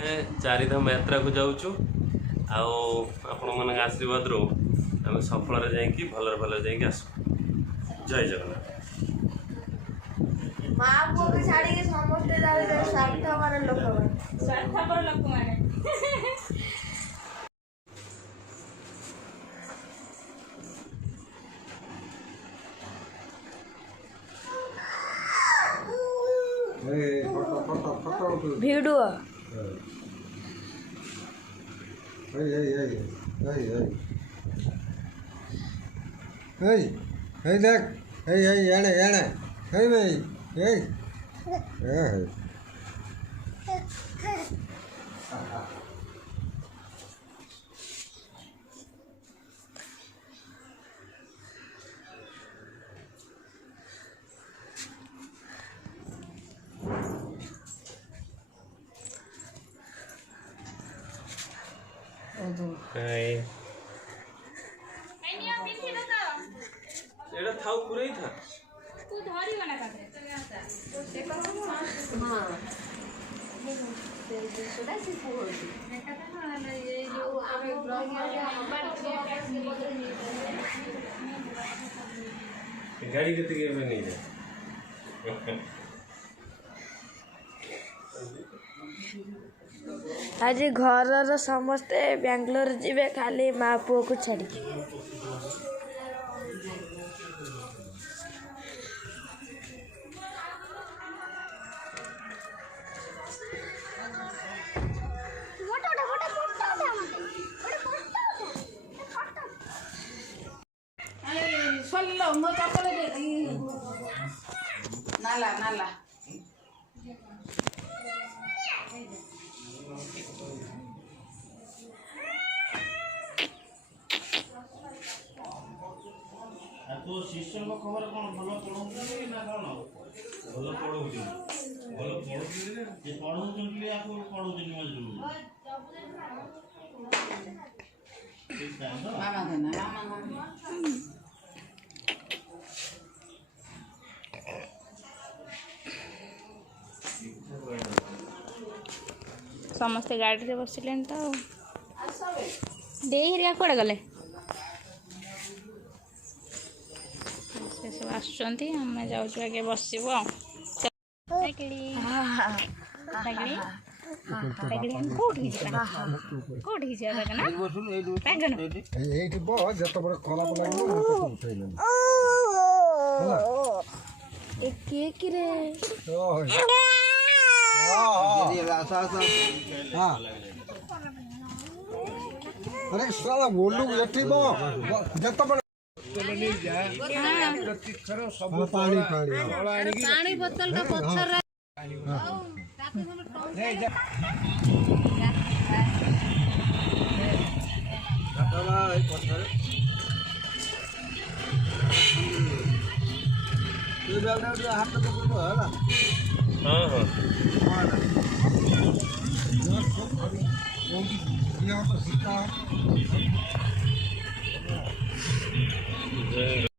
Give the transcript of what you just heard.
चारिधाम यात्रा को जाऊँ आपण मान आशीर्वाद रो आम सफल जाकि भल भल जाकि आस जय जगन्नाथ। वीडियो देख एणे एणे भाई एटा थाउ पुरै था तू धरी बना काटे हां सेटा से पोहोची एकटा ना ये जो आमे गाड़ी के तक में नहीं जाए। आज घर समस्ते बेंगलोर जीवे खाली माँ पुओ को छाड़ी नाला नाला तो शिष्य खबर कौन भल पढ़ाऊँ ना कौन भल पढ़ाऊँ भल पढ़ाऊँ आपको पढ़ाऊँ मामा देना मामा समस्ते गाड़ी रे बसिले तो दे हिरिया कड़े गले से सब आसुचंती हम जाऊँ आगे बसबू अरे साला बोलू एठी बो जत बड़ पानी पानी बोतल का पत्थर हाँ हाँ